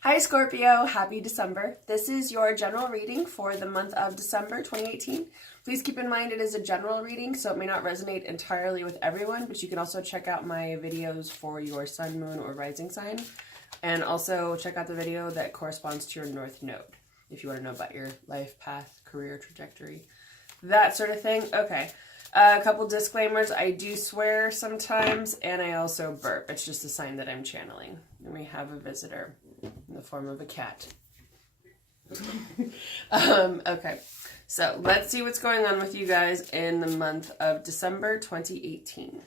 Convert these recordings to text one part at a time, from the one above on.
Hi Scorpio, happy December. This is your general reading for the month of December 2018. Please keep in mind it is a general reading, so it may not resonate entirely with everyone, but you can also check out my videos for your sun, moon, or rising sign. And also check out the video that corresponds to your North Node, if you want to know about your life path, career trajectory, that sort of thing. Okay. A couple disclaimers. I do swear sometimes, and I also burp. It's just a sign that I'm channeling. And we have a visitor in the form of a cat. Okay, so let's see what's going on with you guys in the month of December 2018.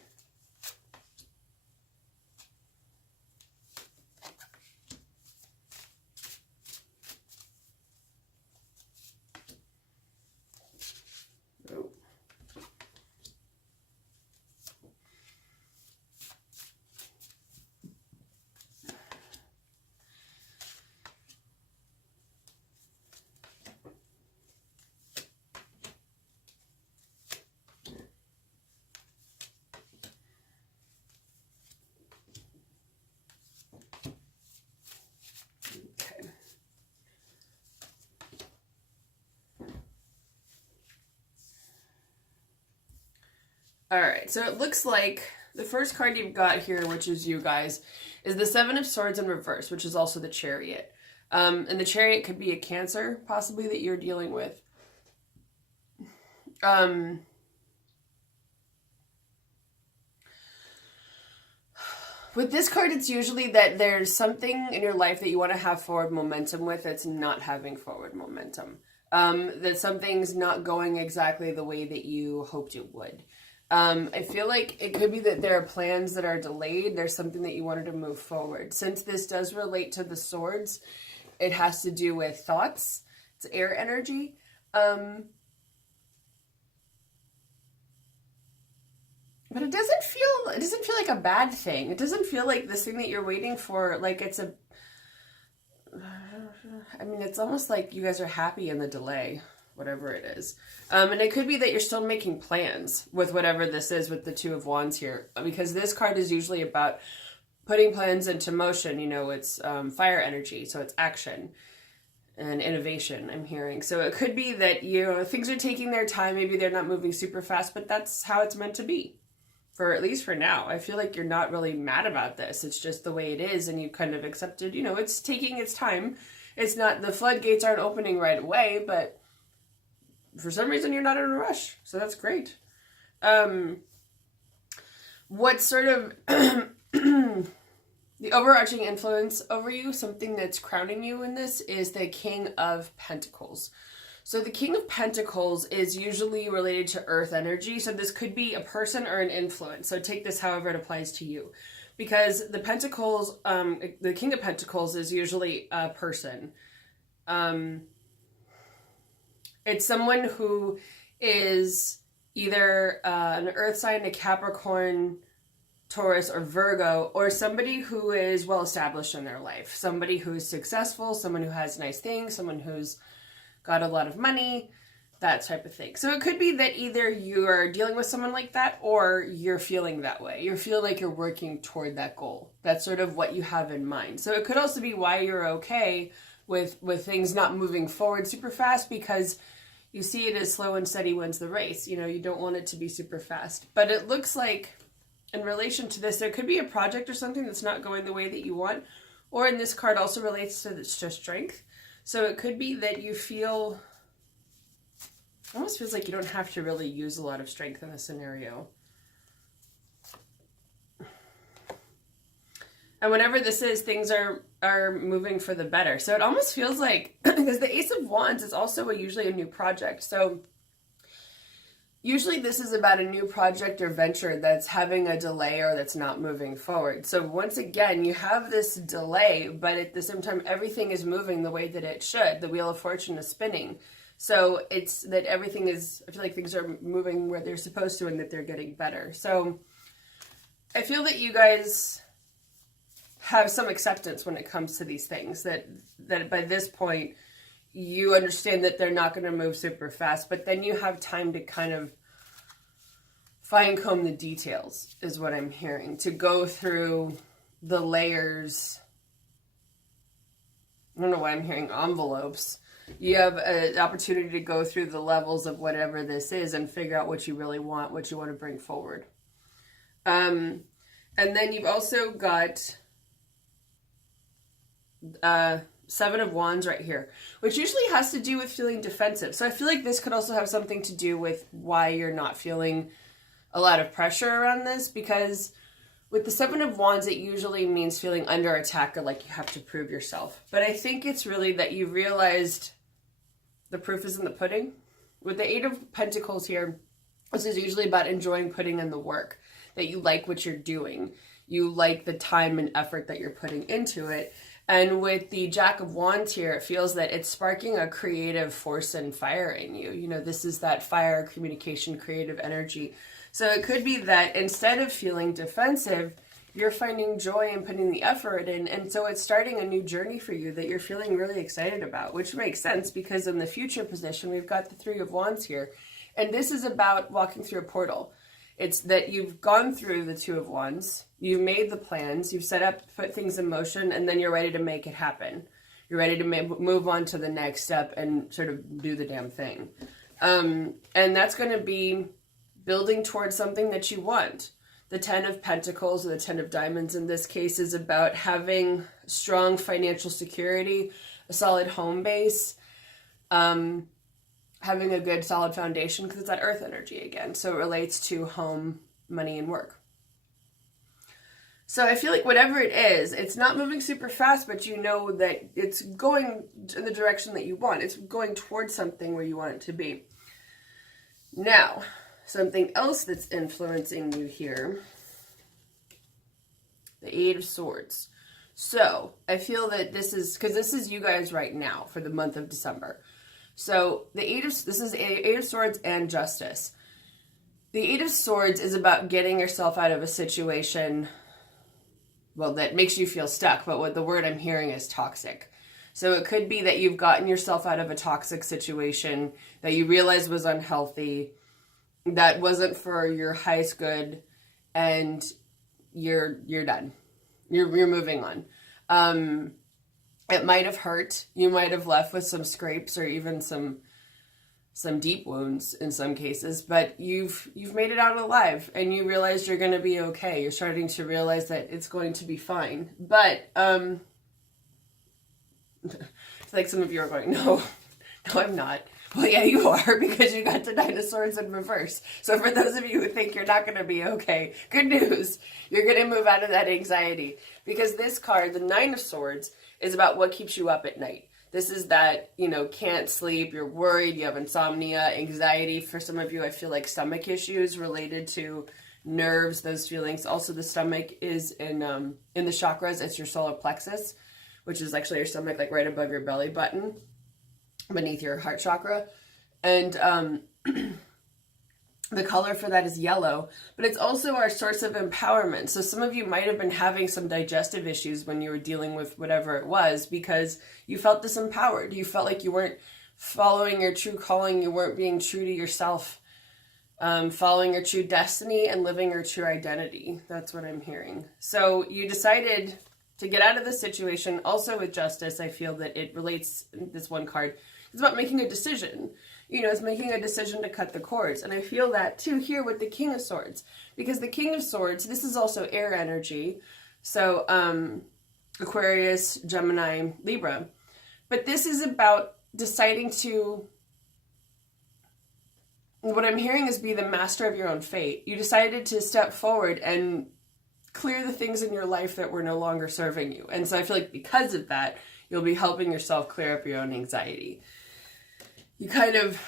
All right, so it looks like the first card you've got here, which is you guys, is the Seven of Swords in reverse, which is also the Chariot. And the Chariot could be a Cancer, possibly, that you're dealing with. With this card, it's usually that there's something in your life that you want to have forward momentum with that's not having forward momentum. That something's not going exactly the way that you hoped it would. I feel like it could be that there are plans that are delayed. There's something that you wanted to move forward. Since this does relate to the swords, it has to do with thoughts. It's air energy. But it doesn't feel like a bad thing. It doesn't feel like this thing that you're waiting for, like it's a, I mean, it's almost like you guys are happy in the delay, whatever it is. And it could be that you're still making plans with whatever this is with the Two of Wands here, because this card is usually about putting plans into motion. You know, it's fire energy, so it's action and innovation, I'm hearing. So it could be that, you know, things are taking their time. Maybe they're not moving super fast, but that's how it's meant to be. For at least for now. I feel like you're not really mad about this. It's just the way it is, and you kind of accepted, you know, it's taking its time. It's not, the floodgates aren't opening right away, but for some reason you're not in a rush. So that's great. What sort of the overarching influence over you, something that's crowning you in this, is the King of Pentacles. So the King of Pentacles is usually related to earth energy. So this could be a person or an influence. So take this however it applies to you. Because the Pentacles, the King of Pentacles is usually a person. It's someone who is either an earth sign, a Capricorn, Taurus, or Virgo, or somebody who is well established in their life. Somebody who's successful, someone who has nice things, someone who's got a lot of money, that type of thing. So it could be that either you are dealing with someone like that or you're feeling that way. You feel like you're working toward that goal. That's sort of what you have in mind. So it could also be why you're okay with things not moving forward super fast, because you see it as slow and steady wins the race. You know, you don't want it to be super fast. But it looks like in relation to this, there could be a project or something that's not going the way that you want. Or in this card also relates to strength. So it could be that you feel, it almost feels like you don't have to really use a lot of strength in this scenario. And whenever this is, things are moving for the better. So it almost feels like, because the Ace of Wands is also usually a new project. So usually this is about a new project or venture that's having a delay or that's not moving forward. So once again, you have this delay, but at the same time, everything is moving the way that it should. The Wheel of Fortune is spinning. So it's that everything is, I feel like things are moving where they're supposed to and that they're getting better. So I feel that you guys have some acceptance when it comes to these things, that by this point, you understand that they're not going to move super fast, but then you have time to kind of fine comb the details, is what I'm hearing, to go through the layers I don't know why I'm hearing envelopes. You have an opportunity to go through the levels of whatever this is and figure out what you really want, what you want to bring forward. And then you've also got Seven of Wands right here, which usually has to do with feeling defensive. So I feel like this could also have something to do with why you're not feeling a lot of pressure around this, because with the Seven of Wands, it usually means feeling under attack or like you have to prove yourself. But I think it's really that you've realized the proof is in the pudding. With the Eight of Pentacles here, this is usually about enjoying putting in the work, that you like what you're doing. You like the time and effort that you're putting into it. And with the Jack of Wands here, it feels that it's sparking a creative force and fire in you. You know, this is that fire, communication, creative energy. So it could be that instead of feeling defensive, you're finding joy and putting the effort in. And so it's starting a new journey for you that you're feeling really excited about, which makes sense because in the future position, we've got the Three of Wands here. And this is about walking through a portal. It's that you've gone through the Two of Wands, you've made the plans, you've set up, put things in motion, and then you're ready to make it happen. You're ready to move on to the next step and sort of do the damn thing. And that's going to be building towards something that you want. The Ten of Pentacles, or the Ten of Diamonds in this case, is about having strong financial security, a solid home base, having a good solid foundation, because it's that earth energy again. So it relates to home, money, and work. So I feel like whatever it is, it's not moving super fast, but you know that it's going in the direction that you want. It's going towards something where you want it to be. Now, something else that's influencing you here, the Eight of Swords. So I feel that this is, because this is you guys right now for the month of December. So this is Eight of Swords and Justice. The Eight of Swords is about getting yourself out of a situation, well, that makes you feel stuck, but what the word I'm hearing is toxic. So it could be that you've gotten yourself out of a toxic situation that you realized was unhealthy, that wasn't for your highest good, and you're done. You're moving on. It might have hurt. You might have left with some scrapes or even some deep wounds in some cases, but you've made it out alive and you realized you're going to be okay. You're starting to realize that it's going to be fine. But it's like some of you are going, no, I'm not. Well, yeah, you are, because you got the Nine of Swords in reverse. So for those of you who think you're not going to be okay, good news. You're going to move out of that anxiety, because this card, the Nine of Swords, is about what keeps you up at night. This is that, can't sleep, you're worried, you have insomnia, anxiety. For some of you, I feel like stomach issues related to nerves, those feelings. Also, the stomach is in the chakras. It's your solar plexus, which is actually your stomach, like right above your belly button, beneath your heart chakra. And the color for that is yellow, but it's also our source of empowerment. So some of you might have been having some digestive issues when you were dealing with whatever it was, because you felt disempowered. You felt like you weren't following your true calling. You weren't being true to yourself, following your true destiny and living your true identity. That's what I'm hearing. So you decided to get out of the situation. Also with Justice, I feel that it relates, this one card, it's about making a decision. It's making a decision to cut the cords. And I feel that too here with the King of Swords, because the King of Swords, this is also air energy. So Aquarius, Gemini, Libra. But this is about deciding to, what I'm hearing is, be the master of your own fate. You decided to step forward and clear the things in your life that were no longer serving you. And so I feel like because of that, you'll be helping yourself clear up your own anxiety. You kind of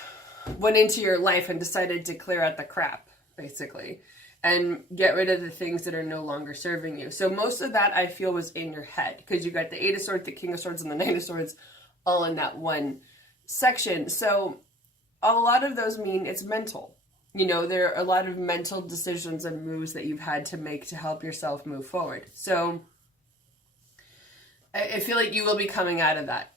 went into your life and decided to clear out the crap, basically, and get rid of the things that are no longer serving you. So most of that, I feel, was in your head, because you got the Eight of Swords, the King of Swords, and the Nine of Swords all in that one section. So a lot of those mean it's mental. There are a lot of mental decisions and moves that you've had to make to help yourself move forward. So I feel like you will be coming out of that.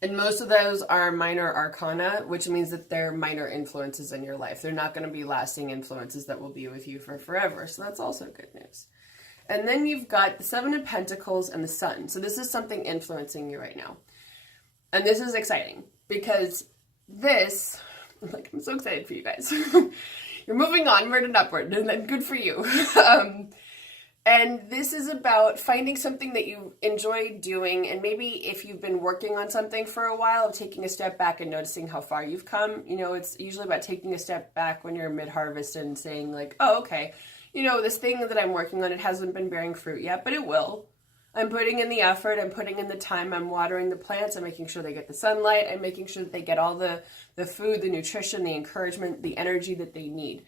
And most of those are minor arcana, which means that they're minor influences in your life. They're not going to be lasting influences that will be with you for forever. So that's also good news. And then you've got the Seven of Pentacles and the Sun. So this is something influencing you right now. And this is exciting because this, like, I'm so excited for you guys. You're moving onward and upward, and good for you. And this is about finding something that you enjoy doing, and maybe if you've been working on something for a while, of taking a step back and noticing how far you've come. You know, it's usually about taking a step back when you're mid-harvest and saying like, oh, okay, you know, this thing that I'm working on, it hasn't been bearing fruit yet, but it will. I'm putting in the effort, I'm putting in the time, I'm watering the plants, I'm making sure they get the sunlight, I'm making sure that they get all the food, the nutrition, the encouragement, the energy that they need.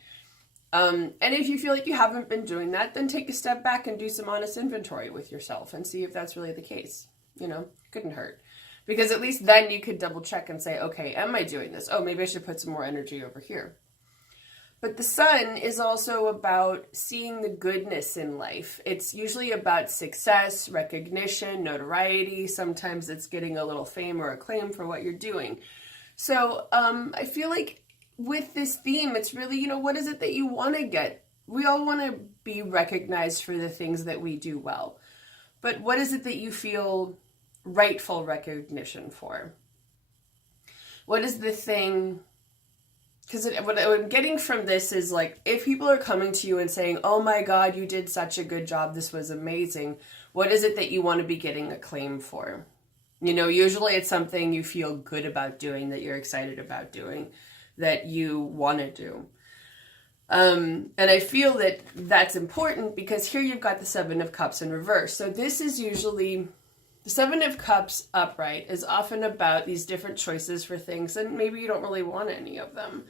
And if you feel like you haven't been doing that, then take a step back and do some honest inventory with yourself and see if that's really the case. You know, couldn't hurt. Because at least then you could double check and say, okay, am I doing this? Oh, maybe I should put some more energy over here. But the Sun is also about seeing the goodness in life. It's usually about success, recognition, notoriety. Sometimes it's getting a little fame or acclaim for what you're doing. So I feel like with this theme, it's really, you know, what is it that you want to get? We all want to be recognized for the things that we do well. But what is it that you feel rightful recognition for? What is the thing? Because what I'm getting from this is like, if people are coming to you and saying, oh my God, you did such a good job, this was amazing, what is it that you want to be getting acclaim for? You know, usually it's something you feel good about doing, that you're excited about doing, that you want to do. And I feel that that's important because here you've got the Seven of Cups in reverse. So this is usually, the Seven of Cups upright is often about these different choices for things, and maybe you don't really want any of them.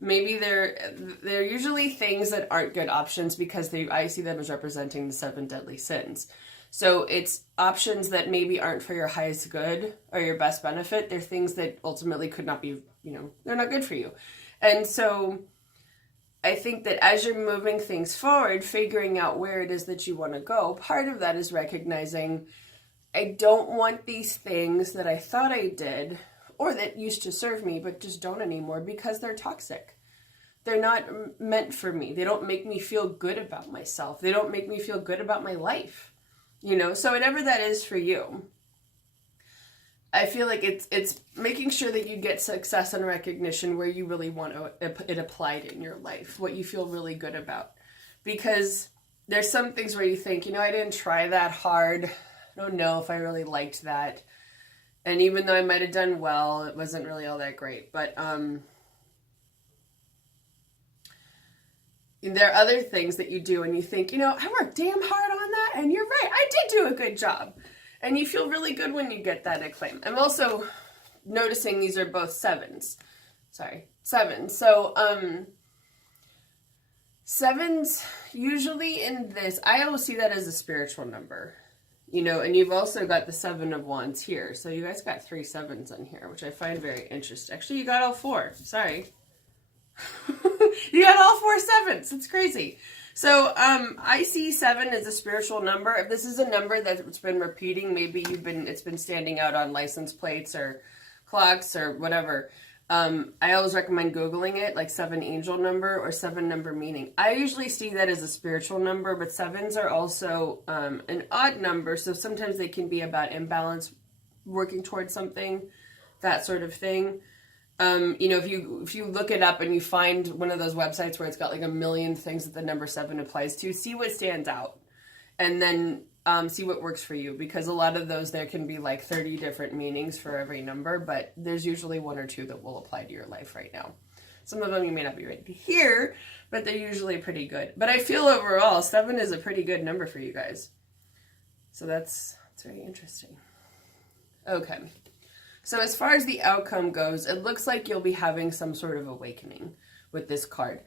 Maybe they're usually things that aren't good options because I see them as representing the seven deadly sins. So it's options that maybe aren't for your highest good or your best benefit. They're things that ultimately could not be, you know, they're not good for you. And so I think that as you're moving things forward, figuring out where it is that you want to go, part of that is recognizing, I don't want these things that I thought I did or that used to serve me but just don't anymore because they're toxic. They're not meant for me. They don't make me feel good about myself. They don't make me feel good about my life. You know, so whatever that is for you, I feel like it's making sure that you get success and recognition where you really want it applied in your life, what you feel really good about. Because there's some things where you think, you know, I didn't try that hard. I don't know if I really liked that. And even though I might have done well, it wasn't really all that great. But there are other things that you do and you think, you know, I worked damn hard on that, and you're right, I did do a good job. And you feel really good when you get that acclaim. I'm also noticing these are both sevens. Sorry, sevens. So, sevens, usually in this, I always see that as a spiritual number. You know, and you've also got the Seven of Wands here. So you guys got 3 sevens in here, which I find very interesting. Actually, you got all 4. Sorry. You got all 4 sevens. It's crazy. So I see 7 as a spiritual number. If this is a number that's been repeating, maybe it's been standing out on license plates or clocks or whatever. I always recommend Googling it, like 7 angel number or 7 number meaning. I usually see that as a spiritual number, but 7s are also an odd number. So sometimes they can be about imbalance, working towards something, that sort of thing. You know, if you look it up and you find one of those websites where it's got like a million things that the number 7 applies to, see what stands out, and then see what works for you, because a lot of those, there can be like 30 different meanings for every number, but there's usually 1 or 2 that will apply to your life right now. Some of them you may not be ready to hear, but they're usually pretty good. But I feel overall 7 is a pretty good number for you guys. So that's very interesting. Okay. So as far as the outcome goes, it looks like you'll be having some sort of awakening with this card.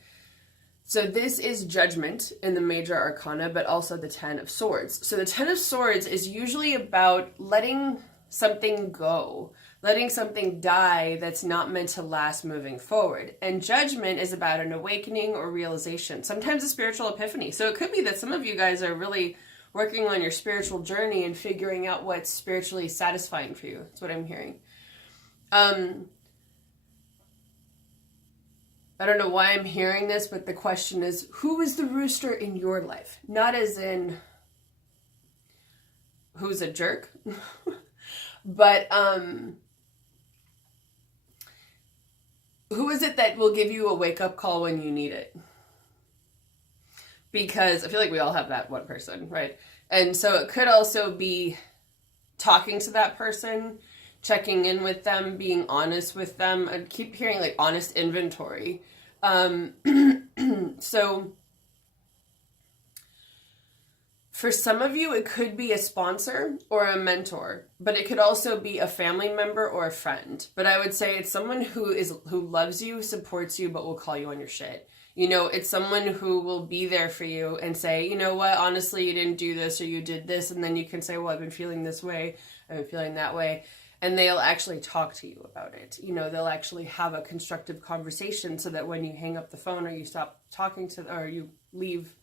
So this is Judgment in the Major Arcana, but also the 10 of Swords. So the 10 of Swords is usually about letting something go, letting something die that's not meant to last moving forward. And Judgment is about an awakening or realization, sometimes a spiritual epiphany. So it could be that some of you guys are really working on your spiritual journey and figuring out what's spiritually satisfying for you. That's what I'm hearing. I don't know why I'm hearing this, but the question is, who is the rooster in your life? Not as in who's a jerk. But who is it that will give you a wake-up call when you need it? Because I feel like we all have that one person, right? And so it could also be talking to that person, checking in with them, being honest with them. I keep hearing like honest inventory. So for some of you, it could be a sponsor or a mentor, but it could also be a family member or a friend. But I would say it's someone who loves you, supports you, but will call you on your shit. You know, it's someone who will be there for you and say, you know what, honestly, you didn't do this or you did this. And then you can say, well, I've been feeling this way. I've been feeling that way. And they'll actually talk to you about it. You know, they'll actually have a constructive conversation so that when you hang up the phone or you stop talking to, or you leave,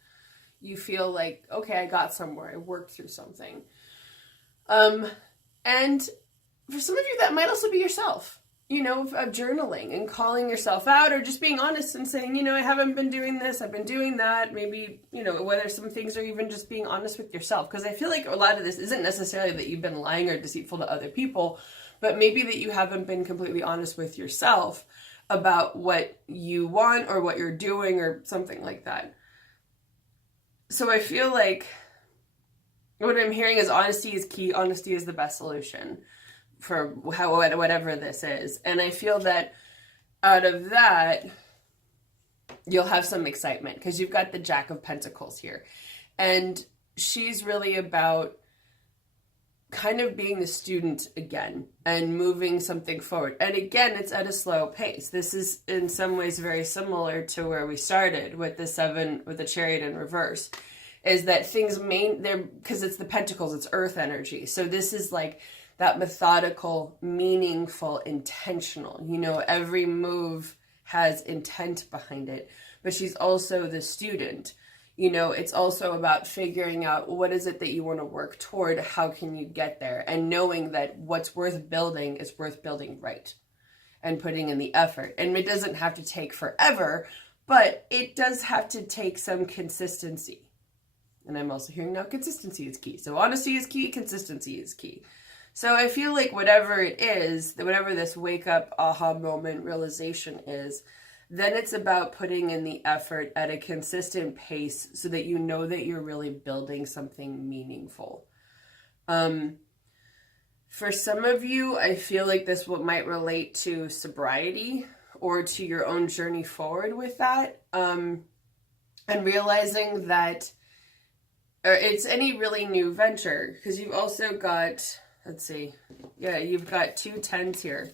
you feel like, okay, I got somewhere. I worked through something. And for some of you, that might also be yourself. You know, of journaling and calling yourself out, or just being honest and saying, you know, I haven't been doing this, I've been doing that. Maybe, you know, whether some things are even just being honest with yourself. Because I feel like a lot of this isn't necessarily that you've been lying or deceitful to other people, but maybe that you haven't been completely honest with yourself about what you want or what you're doing or something like that. So I feel like what I'm hearing is honesty is key. Honesty is the best solution for whatever this is. And I feel that out of that, you'll have some excitement because you've got the Jack of Pentacles here. And she's really about kind of being the student again and moving something forward. And again, it's at a slow pace. This is in some ways very similar to where we started with the Chariot in reverse, is that things because it's the Pentacles, it's earth energy. So this is like that methodical, meaningful, intentional. You know, every move has intent behind it. But she's also the student. You know, it's also about figuring out what is it that you want to work toward, how can you get there, and knowing that what's worth building is worth building right and putting in the effort. And it doesn't have to take forever, but it does have to take some consistency. And I'm also hearing now consistency is key. So honesty is key, consistency is key. So I feel like whatever it is, whatever this wake up aha moment realization is, then it's about putting in the effort at a consistent pace so that you know that you're really building something meaningful. For some of you, I feel like this might relate to sobriety or to your own journey forward with that. And realizing that, or it's any really new venture, because you've also got, let's see, yeah, you've got 2 10s here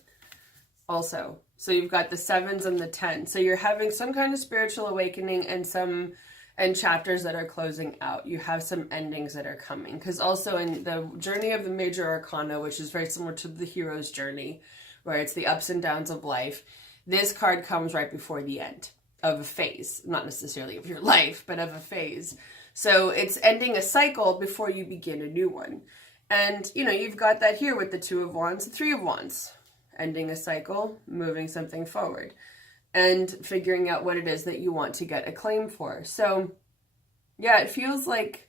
also. So you've got the 7s and the 10s. So you're having some kind of spiritual awakening and chapters that are closing out. You have some endings that are coming. Because also in the journey of the major arcana, which is very similar to the hero's journey, where it's the ups and downs of life, this card comes right before the end of a phase. Not necessarily of your life, but of a phase. So it's ending a cycle before you begin a new one. And, you know, you've got that here with the 2 of Wands, the 3 of Wands. Ending a cycle, moving something forward, and figuring out what it is that you want to get a claim for. So, yeah, it feels like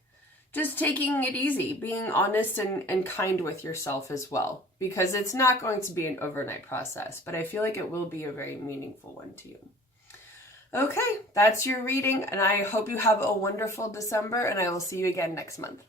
just taking it easy, being honest and kind with yourself as well, because it's not going to be an overnight process, but I feel like it will be a very meaningful one to you. Okay, that's your reading, and I hope you have a wonderful December, and I will see you again next month.